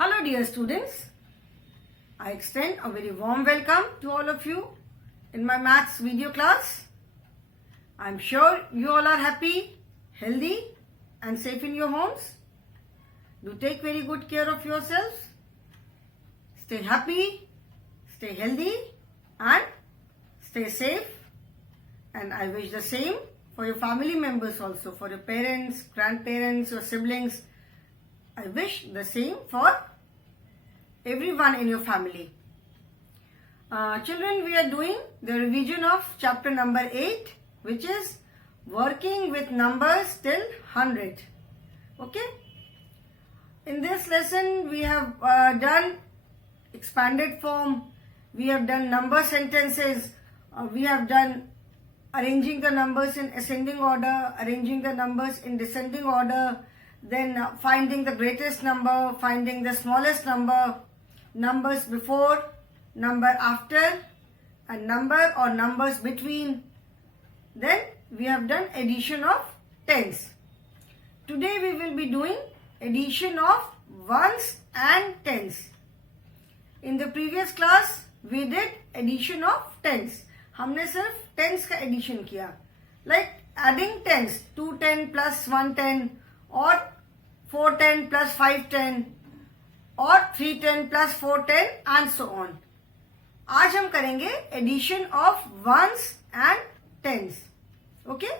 Hello dear students, I extend a very warm welcome to all of you in my maths video class. I am sure you all are happy, healthy and safe in your homes. Do take very good care of yourselves. Stay happy, stay healthy and stay safe. And I wish the same for your family members also, for your parents, grandparents, your siblings. I wish the same for everyone in your family. Children, we are doing the revision of chapter number 8, which is working with numbers till 100. Okay? In this lesson, we have done expanded form, we have done number sentences, we have done arranging the numbers in ascending order, arranging the numbers in descending order, then finding the greatest number, finding the smallest number, numbers before, number after, and number or numbers between. Then we have done addition of tens. Today we will be doing addition of ones and tens. In the previous class we did addition of tens. हमने सिर्फ tens का addition किया. Like adding tens, 210 plus 110 or 410 plus 510 or 310 plus 410 and so on. आज हम करेंगे addition of ones and tens. Okay?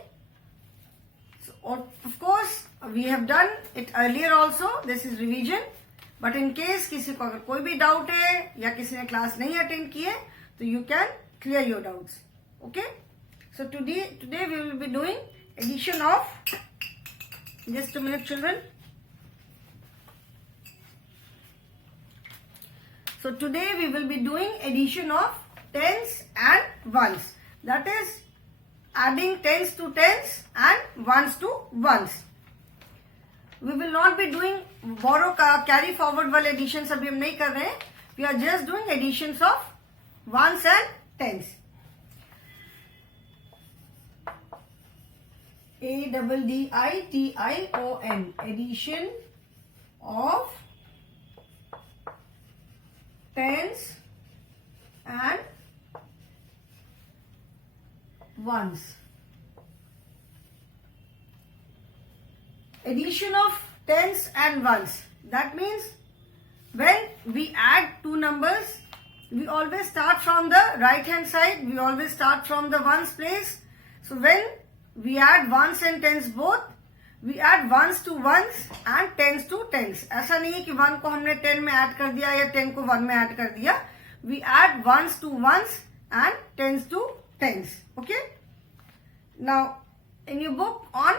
So, of course, we have done it earlier also. This is revision. But in case किसी को अगर कोई भी doubt है या किसी ने class नहीं attend की है, तो you can clear your doubts. Okay? So today we will be doing addition of, just a minute children. So today we will be doing addition of tens and ones. That is adding tens to tens and ones to ones. We will not be doing borrow का carry forward वाले additions अभी हम नहीं कर रहे हैं. We are just doing additions of ones and tens. ADDITION, addition of tens and ones. Addition of tens and ones. That means when we add two numbers, we always start from the right hand side. We always start from the ones place. So when we add ones and tens both, we add ones to ones and tens to tens. ऐसा नहीं है कि one को हमने 10 में add कर दिया या 10 को 1 में ऐड कर दिया. We add ones to ones and tens to tens. Okay? Now, in your book on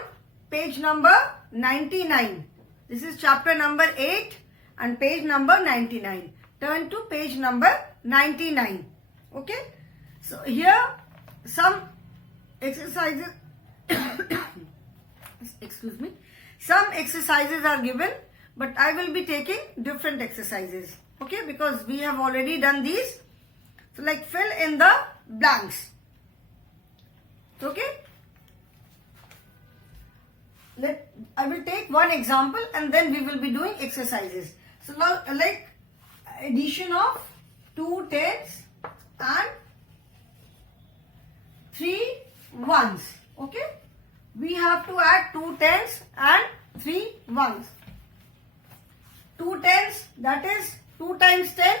page number 99, this is chapter number 8 and page number 99. Turn to page number 99. Okay? So here some exercises excuse me, some exercises are given, but I will be taking different exercises. Okay? Because we have already done these. So like fill in the blanks. Okay? I will take one example and then we will be doing exercises. So now like addition of 2 tens and 3 ones. Okay? We have to add 2 tens and 3 ones. 2 tens, that is 2 times 10.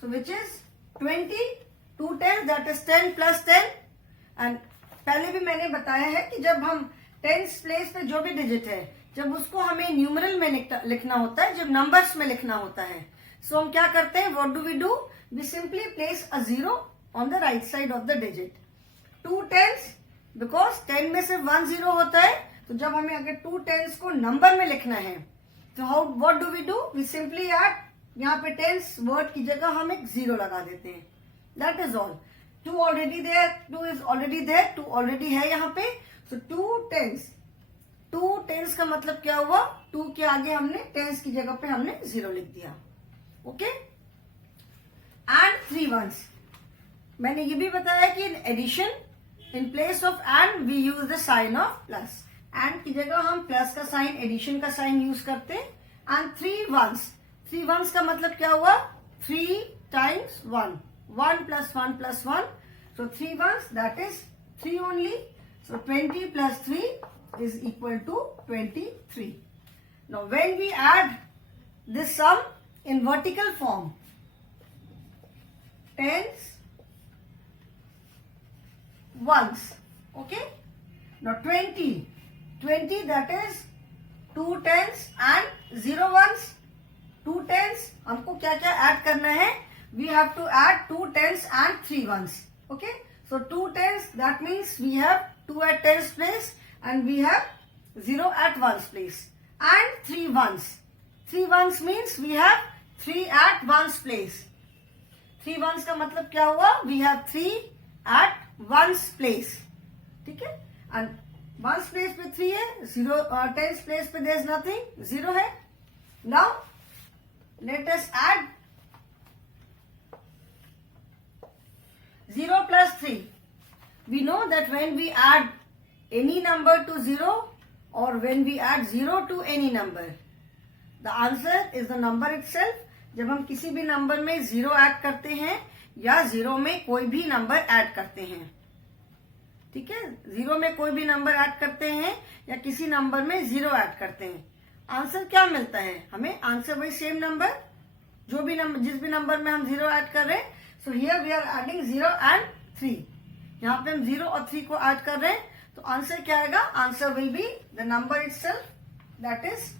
So which is 20. 2 tens, that is 10 plus 10. And पहले भी मैंने बताया है कि जब हम tens place पे जो भी डिजिट है, जब उसको हमें न्यूमरल में लिखना होता है, जब नंबर्स में लिखना होता है, सो हम क्या करते हैं, what do we do, we simply place a 0 on the right side of the digit. 2 tens, because 10 में सिर्फ 1 0 होता है, तो जब हमें अगर 2 टेंस को नंबर में लिखना है, तो what do we do, we simply add, यहाँ पे टेंस वर्ड की जगह हम एक 0 लगा देते हैं. That is all. 2 already there, 2 is already there, 2 already है यहाँ पे. So 2 tens. 2 tens का मतलब क्या हुआ, 2 के आगे हमने tens की जगह पे हमने 0 लिख दिया. ओके? And 3 ones. मैंने ये भी बताया कि in addition, in place of and we use the sign of plus. And की जगह हम plus का साइन, addition का साइन यूज करते हैं. And 3 ones. 3 ones का मतलब क्या हुआ? 3 times 1. 1 plus 1 plus 1. So 3 ones, that is 3 only. So 20 plus 3 is equal to 23. Now when we add this sum in vertical form, tens, ones, okay? Now 20 that is 2 tens and 0 ones. 2 tens, हमको क्या क्या add करना है? We have to add 2 tens and 3 ones. Okay? So 2 tens, that means we have 2 at tens place and we have 0 at ones place. And 3 ones. 3 ones means we have 3 at ones place. 3 ones का मतलब क्या हुआ? We have 3 at ones place. ठीक है? And ones place पे 3 है, 0 tens place पे there is nothing, 0 है. Now let us add 0 plus 3. We know that when we add any number to 0 or when we add 0 to any number, the answer is the number itself. जब हम किसी भी number में 0 add करते हैं या 0 में कोई भी नंबर ऐड करते हैं, ठीक है, 0 में कोई भी नंबर ऐड करते हैं या किसी नंबर में 0 ऐड करते हैं, आंसर क्या मिलता है हमें? आंसर वही सेम नंबर, जो भी नंबर, जिस भी नंबर में हम 0 ऐड कर रहे हैं. So here we are adding 0 and 3. यहाँ पे हम 0 और 3 को ऐड कर रहे हैं, तो आंसर क्या आएगा? Answer will be the number itself, that is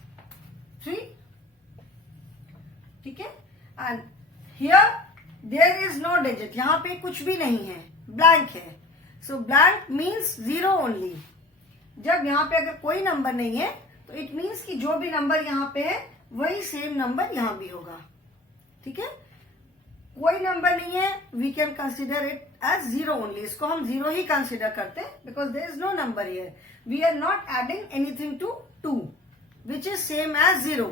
3. ठीक है? And here there is no digit, यहाँ पे कुछ भी नहीं है, ब्लैंक है. So blank means 0 only. जब यहाँ पे अगर कोई नंबर नहीं है तो इट मीन्स कि जो भी नंबर यहाँ पे है वही सेम नंबर यहाँ भी होगा. ठीक है? कोई नंबर नहीं है, we can consider it as 0 only. इसको हम 0 ही कंसिडर करते हैं because there is no number here. We are not adding anything to 2 which is same as 0.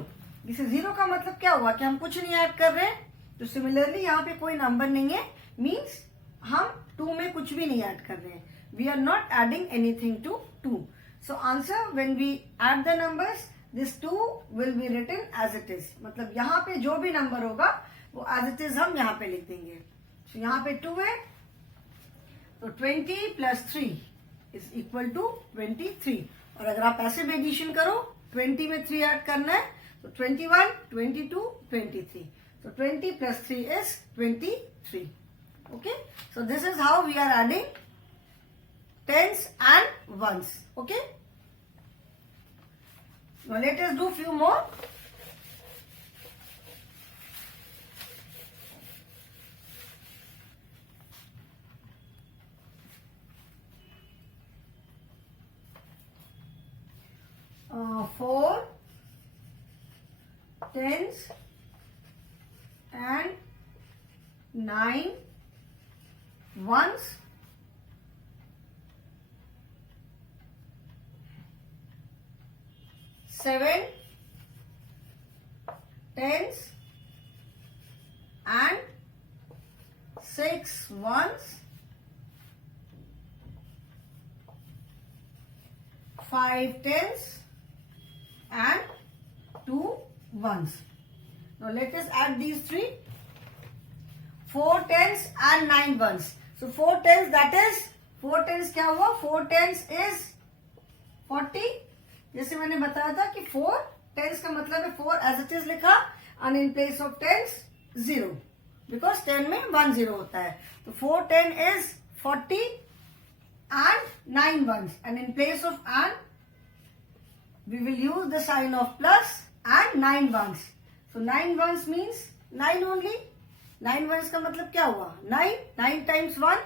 इसे 0 का मतलब क्या हुआ कि हम कुछ नहीं ऐड कर रहे हैं. तो सिमिलरली यहाँ पे कोई नंबर नहीं है, मीन्स हम 2 में कुछ भी नहीं ऐड कर रहे हैं. We are not adding anything to 2. So answer when we add the numbers, this 2 will be written as it is. मतलब यहाँ पे जो भी नंबर होगा वो एज इट इज हम यहाँ पे लिख देंगे. तो यहाँ पे 2 है, तो 20 प्लस 3 इज इक्वल टू 23. और अगर आप ऐसे भी एडिशन करो, 20 में 3 ऐड करना है, तो 21, 22, 23. So 20 plus 3 is 23. Okay? So this is how we are adding tens and ones. Okay? Now let us do few more. Four tens and 9 ones, 7 tens and 6 ones, 5 tens and 2 ones. Now let us add these 3. 4 tens and 9 ones. So 4 tens, that is 4 tens क्या हुआ? 4 tens is 40. जैसे मैंने बताया था कि 4 tens का मतलब है 4 as it is लिखा and in place of tens 0 because 10 में 1 0 होता है. तो 4 10 is 40 and 9 ones and in place of and we will use the sign of plus and 9 ones. So 9 ones means 9 only. 9 ones का मतलब क्या हुआ? 9 times 1,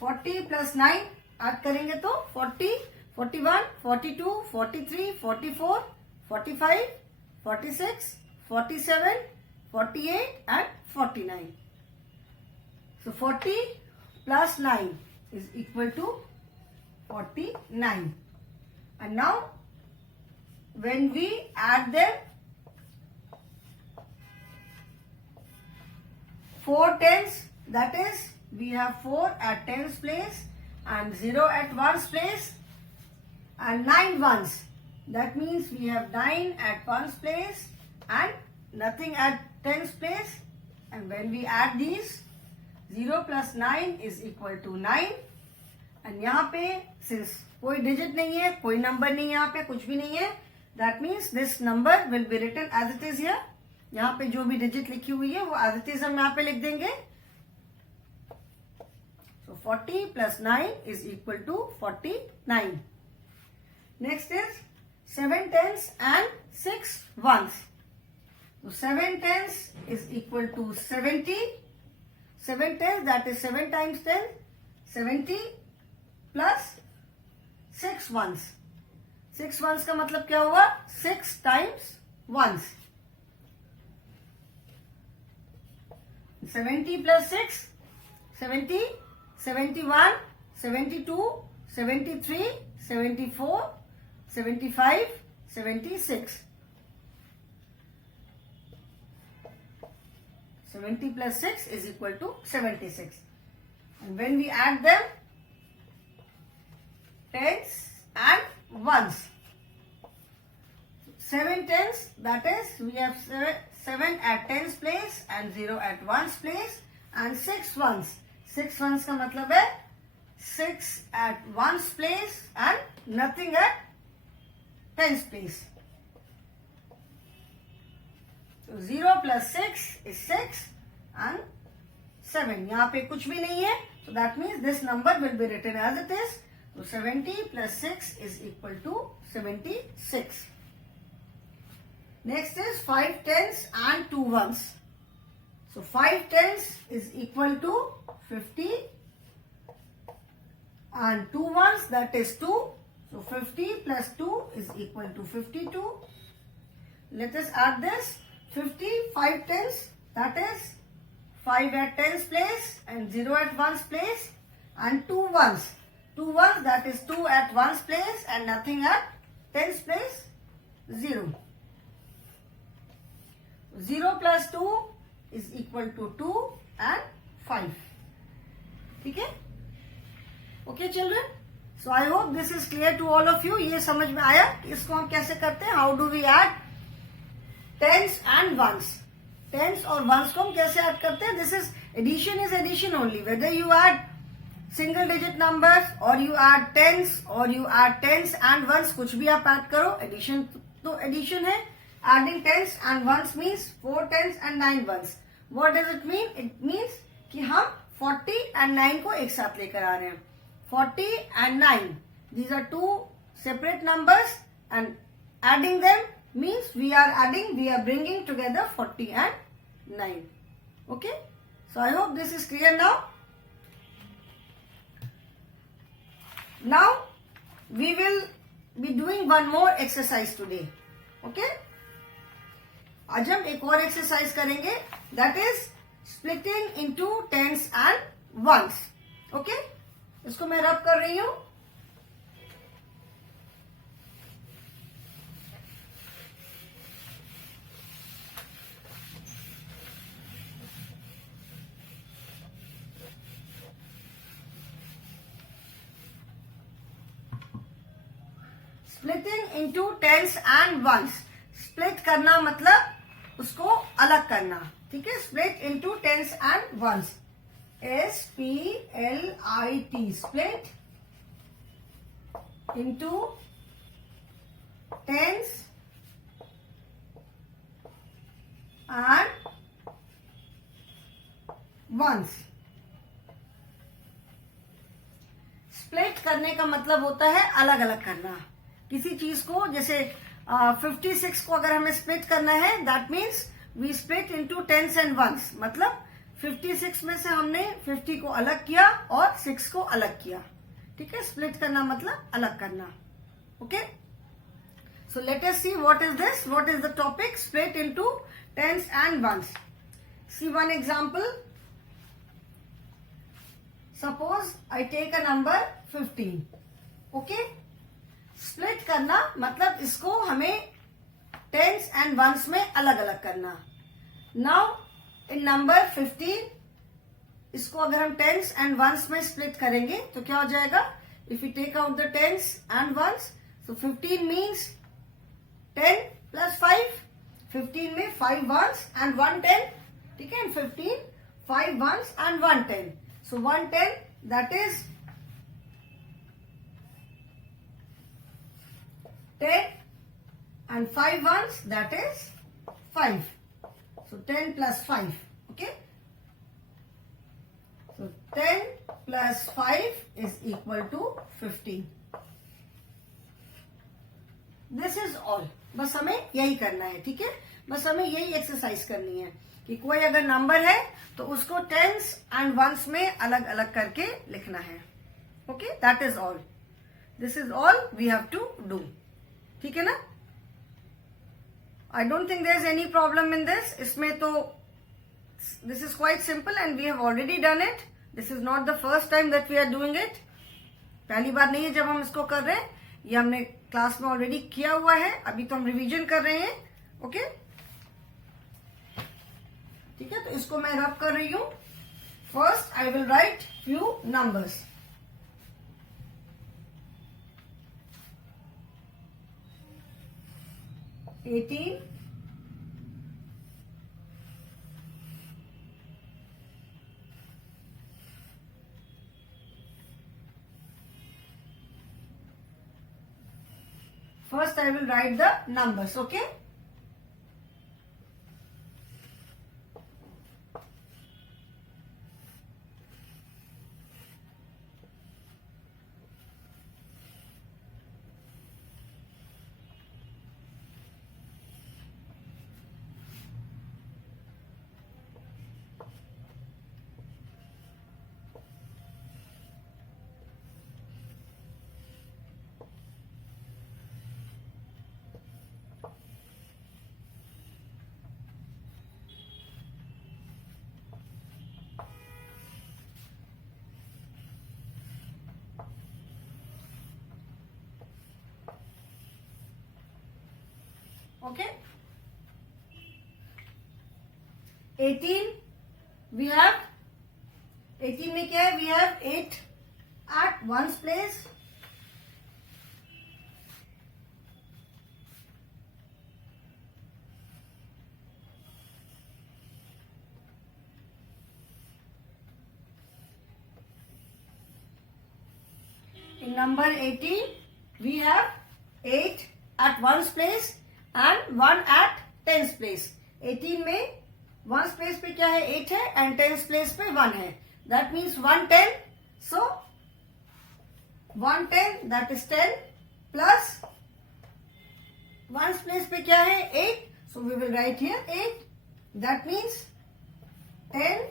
40 plus 9 add करेंगे तो 40, 41, 42, 43, 44, 45, 46, 47, 48 and 49. So 40 plus 9 is equal to 49. And now when we add them, 4 tens, that is we have 4 at tens place and 0 at ones place, and 9 ones, that means we have 9 at ones place and nothing at tens place, and when we add these, 0 plus 9 is equal to 9. And यहाँ पे since कोई digit नहीं है, कोई number नहीं है, यहाँ पे कुछ भी नहीं है, that means this number will be written as it is here. यहाँ पे जो भी digit लिखी हुई है वो as it is हम यहाँ पे लिख देंगे. So 40 plus 9 is equal to 49. Next is 7 tens and 6 ones. So 7 tens is equal to 70. 7 tens, that is 7 times 10, 70 plus 6 ones. 6 ones का मतलब क्या हुआ? 6 times ones. 70 plus 6, 70, 71, 72, 73, 74, 75, 76. 70 plus 6 is equal to 76. And when we add them, tens and ones. 7 tens, that is, we have 7 at tens place and 0 at ones place, and 6 ones. 6 ones का मतलब है 6 at ones place and nothing at tens place. So 0 plus 6 is 6 and 7. यहाँ पे कुछ भी नहीं है, so that means this number will be written as it is. So 70 plus 6 is equal to 76. Next is 5 tens and 2 ones. So 5 tens is equal to 50 and 2 ones, that is 2. So 50 plus 2 is equal to 52. Let us add this. 50, 5 tens, that is 5 at tens place and 0 at ones place, and 2 ones. 2 ones, that is 2 at ones place and nothing at tens place, 0. 0 plus 2 is equal to 2 and 5. Okay? Okay children? So I hope this is clear to all of you. ये समझ में आया इसको हम कैसे करते हैं? How do we add tens and ones? Tens और ones को हम कैसे add करते हैं? This is addition only. Whether you add single digit numbers or you add tens or you add tens and ones, कुछ भी आप add करो, addition तो addition है. Adding tens and ones means 4 tens and 9 ones. What does it mean? It means कि हम 40 and 9 को एक साथ लेकर आ रहे हैं. 40 and 9. These are two separate numbers, and adding them means we are bringing together 40 and 9. Okay? So I hope this is clear now. Now we will be doing one more exercise today. Okay? आज हम एक और exercise करेंगे, that is splitting into tens and ones. Okay? इसको मैं रब कर रही हूं. Splitting into tens and ones. Split करना मतलब उसको अलग करना. ठीक है? Split into tens and ones. S-P-L-I-T. Split into tens and ones. Split करने का मतलब होता है अलग अलग करना किसी चीज को. जैसे 56 को अगर हमें स्प्लिट करना है, that means we split into tens and ones. मतलब 56 में से हमने 50 को अलग किया और 6 को अलग किया. ठीक है? स्प्लिट करना मतलब अलग करना. Okay? So let us see what is this. What is the topic? Split into tens and ones. See one example. Suppose I take a number 15. Okay? Split करना मतलब इसको हमें टेंस एंड वंस में अलग अलग करना. नाउ इन नंबर 15, इसको अगर हम टेंस एंड वंस में स्प्लिट करेंगे तो क्या हो जाएगा? If you take out the tens and ones, so 15 means 10 plus 5. 15 में 5 ones and 1 10. ठीक है, 15 5 ones and 1 10. So 1 10, that is 10 and 5 ones, that is 5. So 10 plus 5. Okay. So 10 plus 5 is equal to 15. This is all. बस हमें यही करना है. ठीक है, बस हमें यही एक्सरसाइज करनी है कि कोई अगर नंबर है तो उसको टेंस एंड वंस में अलग अलग करके लिखना है. Okay, that is all. This is all we have to do. ठीक है ना? I don't think there is any problem in this. इसमें तो this is quite simple and we have already done it. This is not the first time that we are doing it. पहली बार नहीं है जब हम इसको कर रहे हैं. ये हमने क्लास में ऑलरेडी किया हुआ है. अभी तो हम रिवीजन कर रहे हैं. ओके, ठीक है, तो इसको मैं रब कर रही हूं. First I will write few numbers. Eighteen, 1st I will write the numbers. Okay. Okay. 18 we have 18 में क्या है? We have 8 at ones place. In number 18 we have 8 at ones place and 1 at tens place. 18 में ones place पे क्या है? 8 है and tens place पे 1 है. That means 110. So 110, that is 10 plus ones place पे क्या है? 8. So we will write here 8. That means 10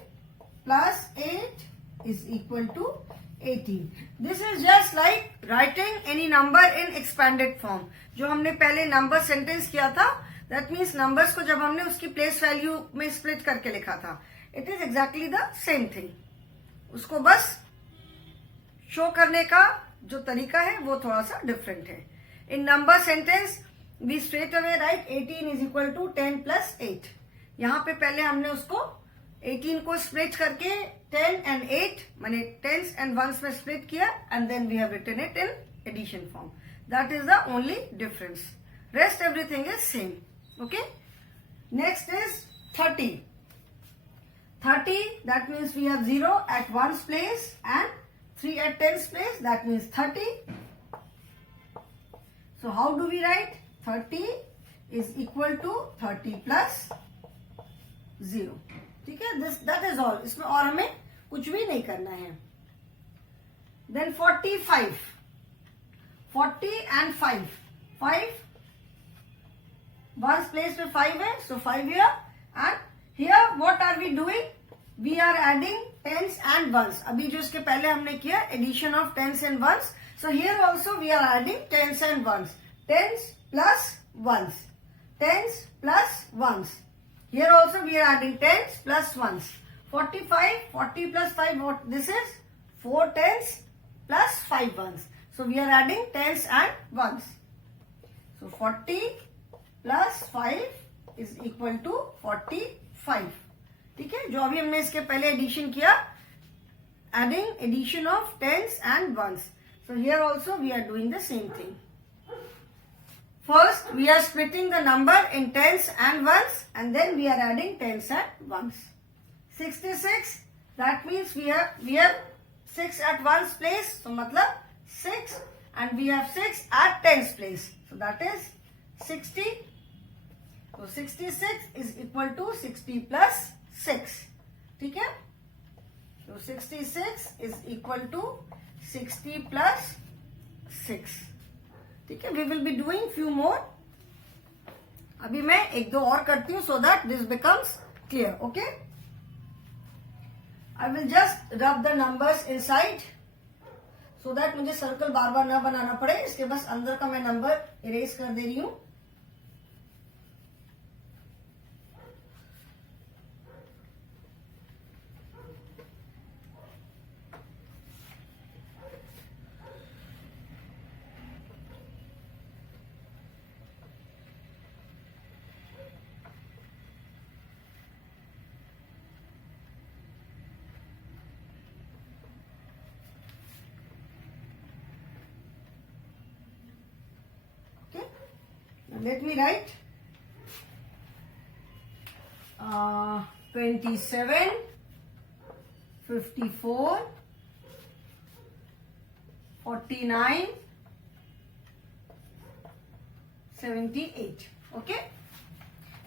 plus 8 is equal to 18. This is just like writing any number in expanded form. जो हमने पहले number sentence किया था, that means numbers को जब हमने उसकी प्लेस वैल्यू में स्प्लिट करके लिखा था, it is exactly the same thing. उसको बस शो करने का जो तरीका है वो थोड़ा सा डिफरेंट है. In number sentence we straight away write 18 is equal to 10 plus 8. यहाँ पे पहले हमने उसको 18 को स्प्लिट करके 10 एंड 8 माने टेंस एंड वंस में स्प्लिट किया and then we have written it in addition form. That is the only difference. Rest everything is same. Okay. Next is 30. 30, that means we have 0 at ones place and 3 at tens place. That means 30. So how do we write? 30 is equal to 30 plus 0. ठीक है, that is all. इसमें और हमें कुछ भी नहीं करना है. Then 45. 40 and 5. 5 ones place पे 5 है, so 5 here. And here what are we doing? We are adding tens and ones. अभी जो इसके पहले हमने किया addition of tens and ones. So here also we are adding tens and ones. Tens plus ones. Tens plus ones. Here also we are adding tens plus ones. 45, 40 plus 5, what this is? 4 tens plus 5 ones. So we are adding tens and ones. So 40 plus 5 is equal to 45. ठीक है, जो अभी हमने इसके पहले addition किया, adding addition of tens and ones. So here also we are doing the same thing. First, we are splitting the number in tens and ones, and then we are adding tens and ones. 66, that means we have 6 at ones place, so matlab 6, and we have 6 at tens place, so that is 60. So 66 is equal to 60 plus 6. ठीक है? So 66 is equal to 60 plus 6. ठीक है? We will be doing few more. अभी मैं एक दो और करती हूँ so that this becomes clear. Okay? I will just rub the numbers inside so that मुझे सर्कल बार बार ना बनाना पड़े. इसके बस अंदर का मैं नंबर इरेज कर दे रही हूँ. Let me write 27, 54, 49, 78. Okay.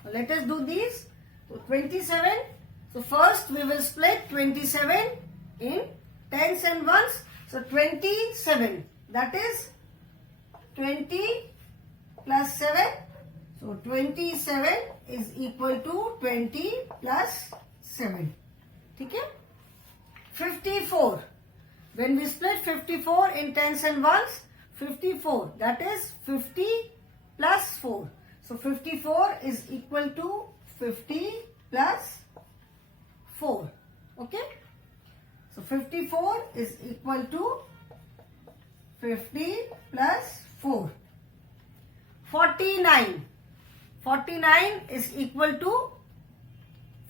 Now let us do these. So 27. So first we will split 27 in tens and ones. So 27. That is 20 plus 7. So 27 is equal to 20 plus 7. Okay? 54. When we split 54 in tens and ones, 54, that is 50 plus 4. So 54 is equal to 50 plus 4. Okay? So 54 is equal to 50 plus 4. 49. 49 is equal to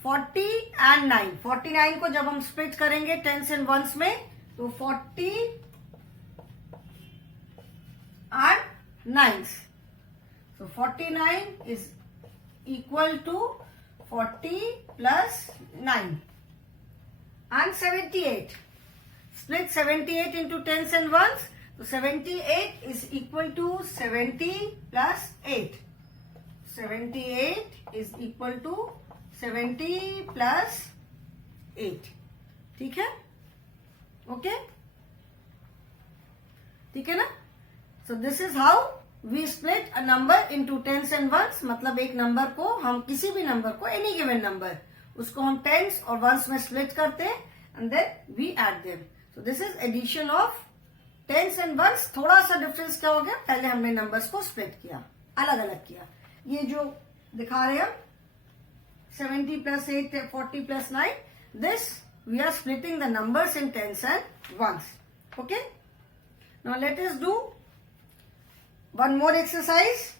40 and 9. 49 को जब हम split करेंगे tense and ones में तो 40 and 9s. So 49 is equal to 40 plus 9 and 78. Split 78 into tens and ones. So 78 is equal to 70 plus 8. 78 is equal to 70 plus 8. ठीक है? Okay? ठीक है ना? So this is how we split a number into tens and ones. मतलब एक number को हम किसी भी नंबर को any given number उसको हम tens और ones में split करते हैं and then we add them. So this is addition of tens and ones. थोड़ा सा डिफरेंस क्या हो गया, पहले हमने नंबर्स को स्प्लिट किया, अलग अलग किया. ये जो दिखा रहे हैं 70 plus 8, 40 plus 9, this we are splitting the numbers in tens and ones. Okay? Now let us do one more exercise.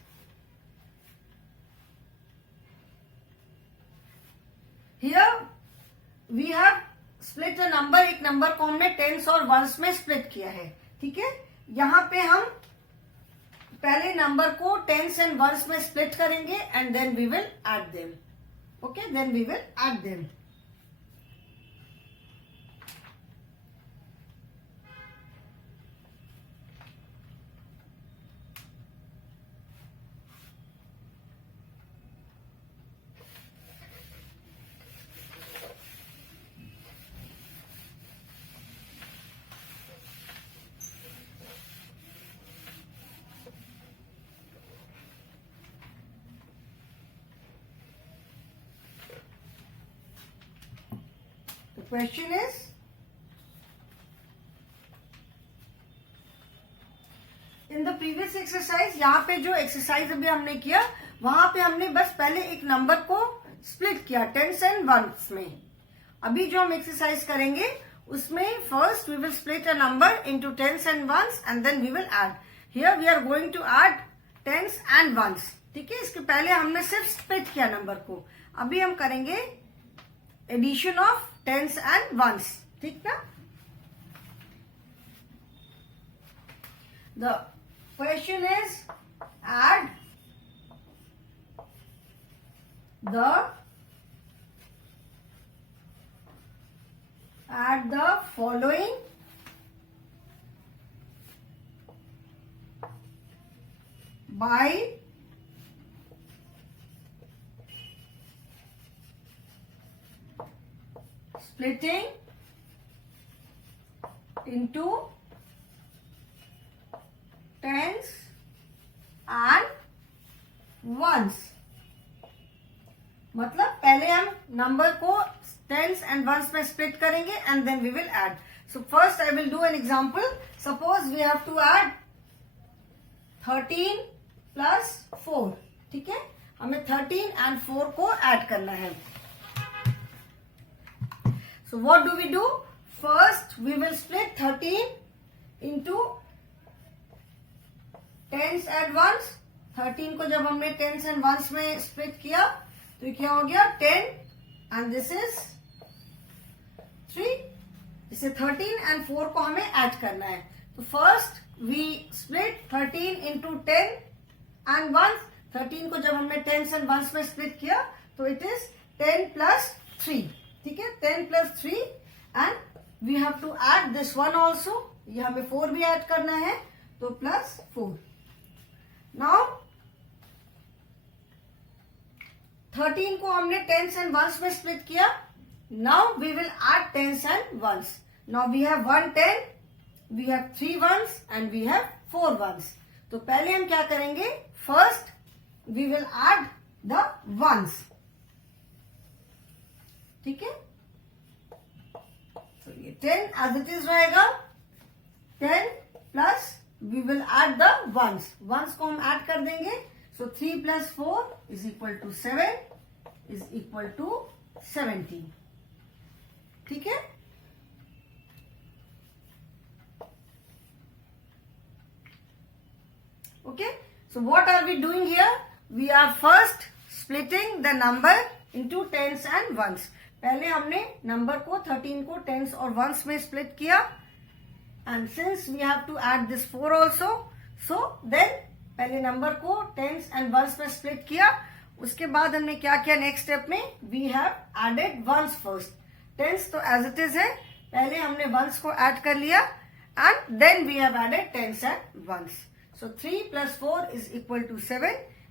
Here we have split a number. एक नंबर को हमने टेंस और वंस में स्प्लिट किया है. ठीक है? यहां पे हम पहले नंबर को टेंस एंड वंस में स्प्लिट करेंगे and then we will add them. Okay, then we will add them. Question is, in the previous exercise, यहाँ पे जो एक्सरसाइज अभी हमने किया वहां पे हमने बस पहले एक नंबर को स्प्लिट किया टेंस एंड वंस में. अभी जो हम एक्सरसाइज करेंगे उसमें first we will split a number into tens and ones and then we will add. Here we are going to add tens and ones. ठीक है? इसके पहले हमने सिर्फ स्प्लिट किया नंबर को. अभी हम करेंगे addition of tens and ones. ठीक ना? The question is add the following by splitting into tens and ones. मतलब पहले हम नंबर को टेंस एंड वंस में स्प्लिट करेंगे and then we will add. So first I will do an example. Suppose we have to add 13 plus 4. ठीक है, हमें 13 and 4 को ऐड करना है. So what do we do? First we will split 13 into tens and ones. 13 को जब हमने tens and ones में स्प्लिट किया तो क्या हो गया? 10 एंड दिस इज 3. इसे 13 एंड 4 को हमें ऐड करना है. तो first we split 13 into 10 and ones. 13 को जब हमने टेंस एंड वंस में स्प्लिट किया तो इट इज 10 प्लस 3. ठीक है, 10 plus 3 and we have to add this one also. ये हमें 4 भी ऐड करना है तो प्लस 4. नाउ 13 को हमने टेंस एंड वंस में स्प्लिट किया. Now we will add tens and ones. Now we have 1 10, we have 3 ones and we have 4 ones. तो पहले हम क्या करेंगे? First we will add the ones. ठीक है, तो ये 10 एज इट इज रहेगा. 10 प्लस we will add the ones. Ones को हम ऐड कर देंगे. So 3 plus 4 is equal to 7 is equal to 17. ठीक है? Okay. So what are we doing here? We are first splitting the number into tens and ones. पहले हमने number को 13 को टेंस और वंस में स्प्लिट किया. And since we have to add this 4 also, so then पहले number को tens and ones में स्प्लिट किया. उसके बाद हमने क्या किया? नेक्स्ट स्टेप में we have added ones first. Tens तो एज इट इज है, पहले हमने वंस को ऐड कर लिया and then we have added tens and ones. So 3 plus 4 is equal to 7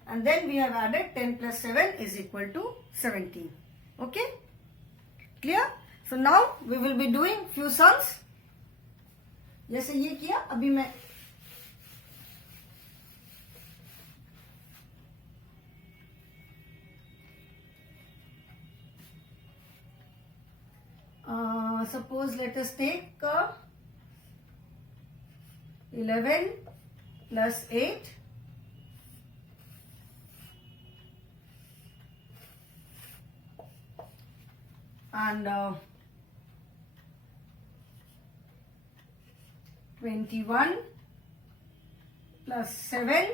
and then we have added 10 plus 7 is equal to 17. Okay, clear? So now we will be doing few sums. जैसे ये किया, अभी मैं suppose let us take 11 plus 8 and 21 plus 7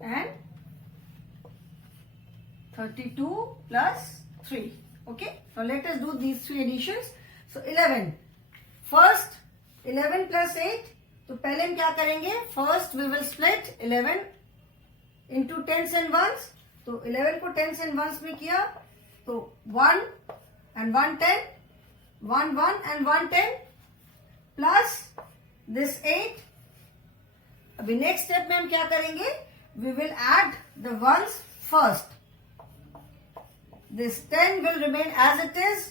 and 32 plus 3. Okay, now let us do these three additions. So 11. First 11 plus 8. तो पहले हम क्या करेंगे? First we will split 11 into tens and ones. तो 11 को tens and ones में किया तो 1 and 1 10, 1 1 and 1 10 plus this 8. अभी नेक्स्ट स्टेप में हम क्या करेंगे? We will add the ones first. This 10 will remain as it is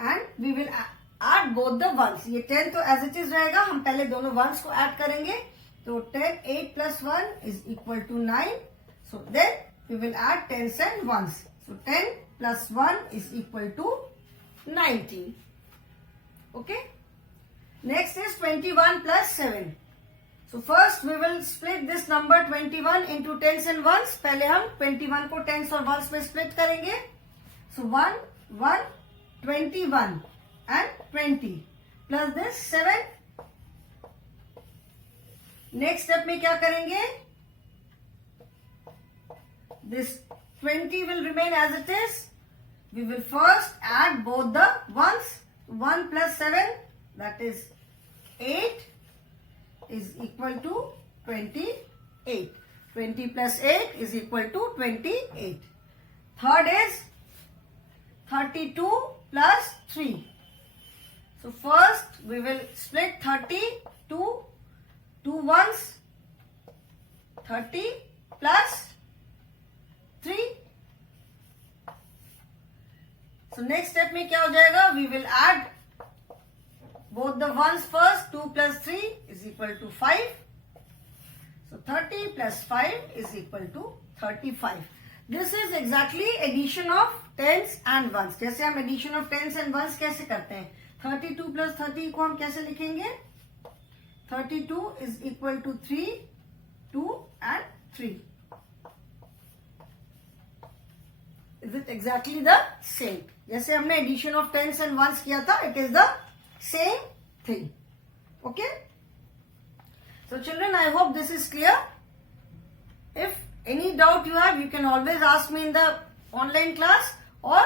and we will add both the ones. ये 10 तो as it is रहेगा, हम पहले दोनों ones को add करेंगे. तो 10 8 plus 1 is equal to 9. So then we will add tens and ones. So 10 plus 1 is equal to 19. Okay. Next is 21 plus 7. So first we will split this number 21 into tens and ones. पहले हम 21 को tens और ones में split करेंगे. So 1 1 21 and 20 plus this 7. Next step में क्या करेंगे? This 20 will remain as it is. We will first add both the ones. 1 plus 7, that is 8 is equal to 28. 20 plus 8 is equal to 28. Third is 32 plus 3. So first we will split 30 to 2 ones. 30 plus 3. So next step में क्या हो जाएगा? We will add both the ones first. 2 plus 3 is equal to 5. So 30 plus 5 is equal to 35. This is exactly addition of tens and ones. जैसे हम addition of tens and ones कैसे करते हैं? 32 plus 30 को हम कैसे लिखेंगे? 32 is equal to 3, 2 and 3. Is it exactly the same? जैसे हमने addition of tens and ones किया था, it is the same thing. Okay? So children, I hope this is clear. If any doubt you have, you can always ask me in the online class, or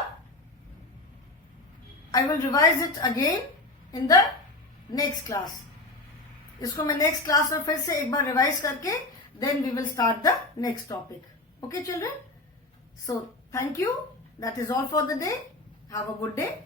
I will revise it again in the next class. इसको मैं next class में फिर से एक बार revise करके then we will start the next topic. Okay children? So thank you. That is all for the day. Have a good day.